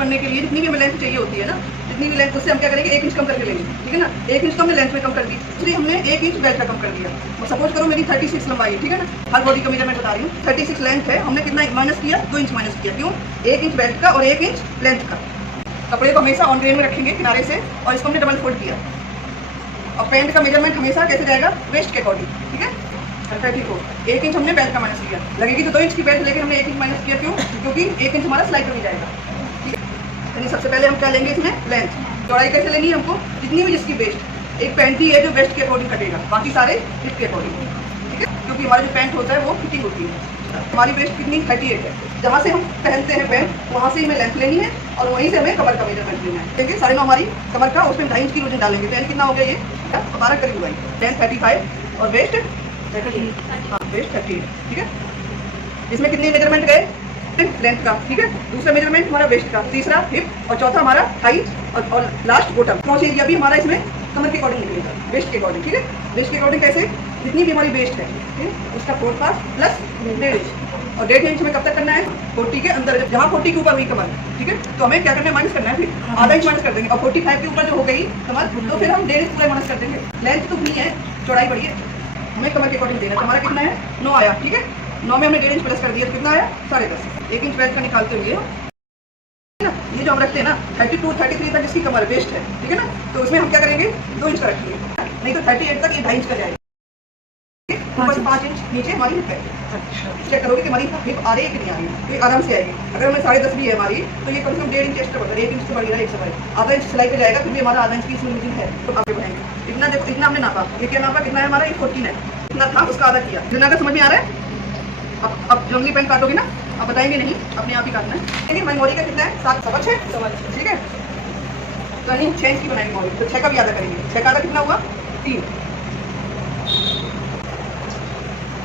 बनने के लिए जितनी भी हमें लेंथ चाहिए होती है ना, जितनी भी लेंथ, उससे हम क्या करेंगे 1 इंच कम करके लेंगे, ठीक है ना। 1 इंच तो हमने लेंथ में कम कर दी, इसलिए हमने 1 इंच बेल्ट का कम कर दिया। सपोज करो मेरी 36 लंबाई है, ठीक है ना, हर बॉडी का मेजरमेंट बता रही हूँ। 36 लेंथ है, हमने कितना माइनस किया, 2 इंच माइनस किया। क्यों? 1 इंच बेल्ट का और 1 इंच लेंथ का। कपड़े को हमेशा ऑन ग्रेन में रखेंगे किनारे से, और इसको हमने डबल फोल्ड किया। और पैंट का मेजरमेंट हमेशा कैसे जाएगा, वेस्ट के अकॉर्डिंग, ठीक है। 1 इंच हमने बेल्ट का माइनस किया, लगेगी तो 2 इंच की बेल्ट, लेकिन हमने 1 इंच माइनस किया। क्यों? क्योंकि 1 इंच हमारा सिलाई पर भी जाएगा, ठीक है। यानी सबसे पहले हम क्या लेंगे इसमें, लेंथ। चौड़ाई कैसे लेनी है हमको, जितनी भी जिसकी वेस्ट, एक पैंट ही है जो वेस्ट के अकॉर्डिंग कटेगा, बाकी सारे हिप के अकॉर्डिंग, ठीक है। क्योंकि हमारा जो पैंट होता है वो फिटिंग होती है। हमारी वेस्ट कितनी 38 है, जहाँ से हम पहनते हैं पैंट वहाँ से हमें लेंथ लेनी है, और वहीं से हमें कमर का मेजरमेंट लेना है। देखिए 9.5 हमारी कमर का, उसमें 2.5 इंच की रोजन डालेंगे। पैंट कितना हो गया, ये 12 करीब हुआ है। लेंथ 35 और वेस्ट 38, हाँ वेस्ट 38, ठीक है। इसमें कितने मेजरमेंट गए, लेंथ का, ठीक है। दूसरा मेजरमेंट हमारा वेस्ट का, तीसरा हिप, और चौथा हमारा हाइट, और लास्ट बॉटम। क्रॉस एरिया भी हमारा इसमें कमर के अकॉर्डिंग निकलेगा, वेस्ट के अकॉर्डिंग, ठीक है। वेस्ट के अकॉर्डिंग कैसे, जितनी भी हमारी वेस्ट है, ठीक है, उसका 4 पास प्लस 1.5 इंच, और 1.5 इंच में कब तक करना है, 40 के अंदर। जहाँ 40 के ऊपर हुई कमर, ठीक है, तो हमें क्या करना है, माइनस करना है, फिर आधा इंच माइनस कर देंगे। और 45 के ऊपर जो हो गई कमर, तो फिर हम 1.5 इंच पूरा माइनस कर देंगे। लेंथ तो नहीं है, चौड़ाई बड़ी है, हमें कमर के अकॉर्डिंग देना है। हमारा कितना है, 9 आया, ठीक है। 9 में हमने 1.5 इंच प्लस कर दिया, तो कितना आया, 10.5। 1 इंच बेल्ट का निकालते हुए ना, ये जो हम रखते हैं ना 32 33 तक इसकी कमर वेस्ट है, ठीक है ना, तो उसमें हम क्या करेंगे, 2 इंच का रखेंगे, नहीं तो 38 तक ये 2.5 इंच का जाएगा। ऊपर से 5 इंच नीचे हमारी हिप है। अच्छा, चेक करोगे कि हमारी हिप आ रही है कि नहीं आ रही है, तो ये आराम से आएगी। अगर हमें 10.5 भी है हमारी, तो ये कम से कम 1.5 इंच एक्स्ट्रा बढ़ रहा है, 1 इंच तो बढ़ रहा है, 1 से बढ़े आधा इंच सिलाई पे जाएगा, फिर भी हमारा आधा इंच की इसमें मिजिंग है, तो आगे बढ़ाएंगे। इतना देखो, इतना हमने नापा, ये क्या नापा, कितना है हमारा, ये 14 है, इतना था, उसका आधा किया। इतना का समझ में आ रहा है। अब जंगली पेंट काटोगे ना, अब बताएंगे नहीं, अपने आप ही काटना है। लेकिन हमारी मोरी का कितना है, 7 सवा 6, ठीक है। तो नहीं 6 इंच की बनाएंगे मोरी, तो 6 का भी आधा करेंगे। 6 का आधा कितना हुआ, 3,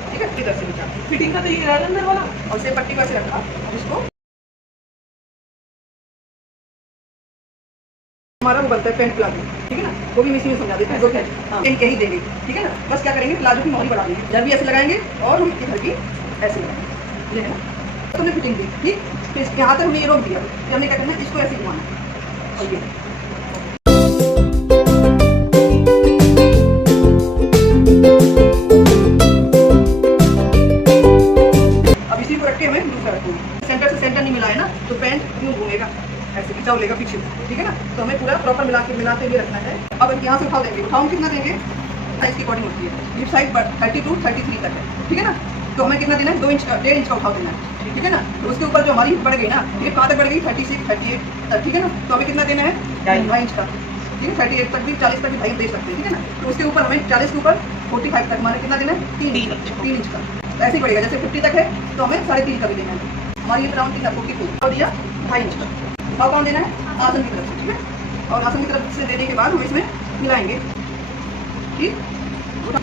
ठीक है। इधर से निकाल, फिटिंग का तो ये रहा अंदर वाला, और से पट्टी वैसे रखा, इसको हमारा वो बनता है पेंट प्लाजो, ठीक है ना, वो भी मिसी में समझा देते हैं, जो हाँ यही देंगे, ठीक है ना। बस क्या करेंगे, प्लाजो की मोहरी बढ़ा देंगे, जब भी ऐसे लगाएंगे, और हम इधर भी ऐसे लगाएंगे, ये है ना। तो हमने फिटिंग दी, ठीक, फिर यहाँ तक हमने ये रोक दिया, फिर हमने क्या करना है, इसको ऐसे घुमाना, और ये अब इसी को रख के हमें दूसरा रखूंगी। सेंटर से सेंटर नहीं मिला है ना, तो पैंट यूँ घूमेगा, ऐसे खिंचाव लेगा पीछे, ठीक है ना। तो हमें पूरा प्रॉपर मिलाते हुए रखना है। अब यहाँ से उठाव देंगे, उठाव कितना देंगे, साइज की अकॉर्डिंग होती है। ये साइज 32 33 तक है, ठीक है ना। तो हमें कितना देना है, 2 इंच का, 1.5 इंच का उठाव देना है, ठीक है ना। तो उसके ऊपर जो हमारी हिप बढ़ गई ना, ये कहाँ तक बढ़ गई, 36 38 तक, ठीक है ना। तो हमें कितना देना है, 2.5 इंच का, ठीक है। 38 तक भी, 40 तक भी 2.5 दे सकते हैं, ठीक है ना। तो उसके ऊपर हमें 40 के ऊपर 45 तक हमारे कितना देना है, 3 इंच का। तो ऐसे ही बढ़ेगा, जैसे 50 तक है तो हमें 3.5 का भी देना है। हमारी ये राउंड 42 दिया, 2.5 इंच का भाव कौन देना है, आसन की तरफ से, ठीक है। और आसन की तरफ से देने के बाद हम इसमें मिलाएंगे, ठीक। और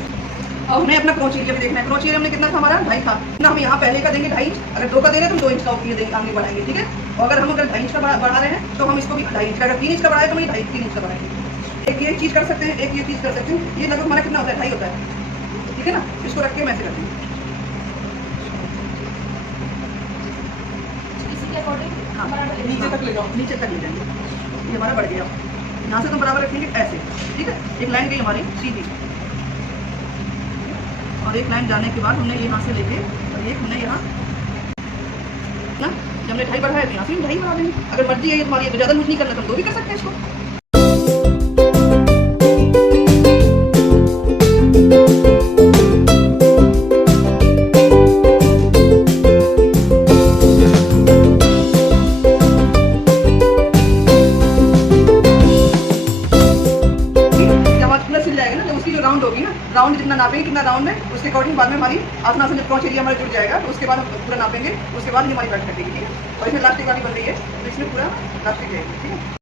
हमें अपना क्रॉच एरिया भी देखना है। क्रॉच एरिया हमने कितना था, हमारा 2.5 था ना, हम यहाँ पहले का देंगे 2.5 इंच। अगर 2 का दे रहे हैं तो 2 इंच का ये देंगे, आगे बढ़ाएंगे, ठीक है। और अगर हम 2.5 इंच का बढ़ा रहे हैं तो हम इसको भी 2.5 इंच का, अगर 3 इंच का बढ़ाए तो हम 3 इंच का बढ़ाएंगे। एक ये चीज़ कर सकते हैं, एक ये चीज़ कर सकते हैं। ये लगभग हमारा कितना होता है, 2.5 होता है, ठीक है ना। इसको रख के हम ऐसे रखेंगे, हाँ नीचे तक ले जाओ, नीचे तक ले जाएंगे, ये हमारा बढ़ गया। यहाँ से तो बराबर रखेंगे ऐसे, ठीक है। एक लाइन गई हमारी सीधी, और एक लाइन जाने के बाद हमने यहाँ से लेके, और एक हमने यहाँ ना, जब हमने 2.5 बढ़ाया तो यहाँ से 2.5 बढ़ा देंगे। अगर मर्जी है तुम्हारी, तो ज़्यादा लूज नहीं करना, तो 2 भी कर सकते हैं इसको। राउंड होगी ना, राउंड जितना नापेंगे, कितना राउंड है उसके अकॉर्डिंग बाद में हमारी आसना से क्रॉच एरिया हमारा जुड़ जाएगा। तो उसके बाद हम पूरा नापेंगे, उसके बाद हमारी बेल्ट कटेगी, ठीक है। और इसमें लास्टिक वाली बन रही है, तो इसमें पूरा लास्टिक रहेगी, ठीक है।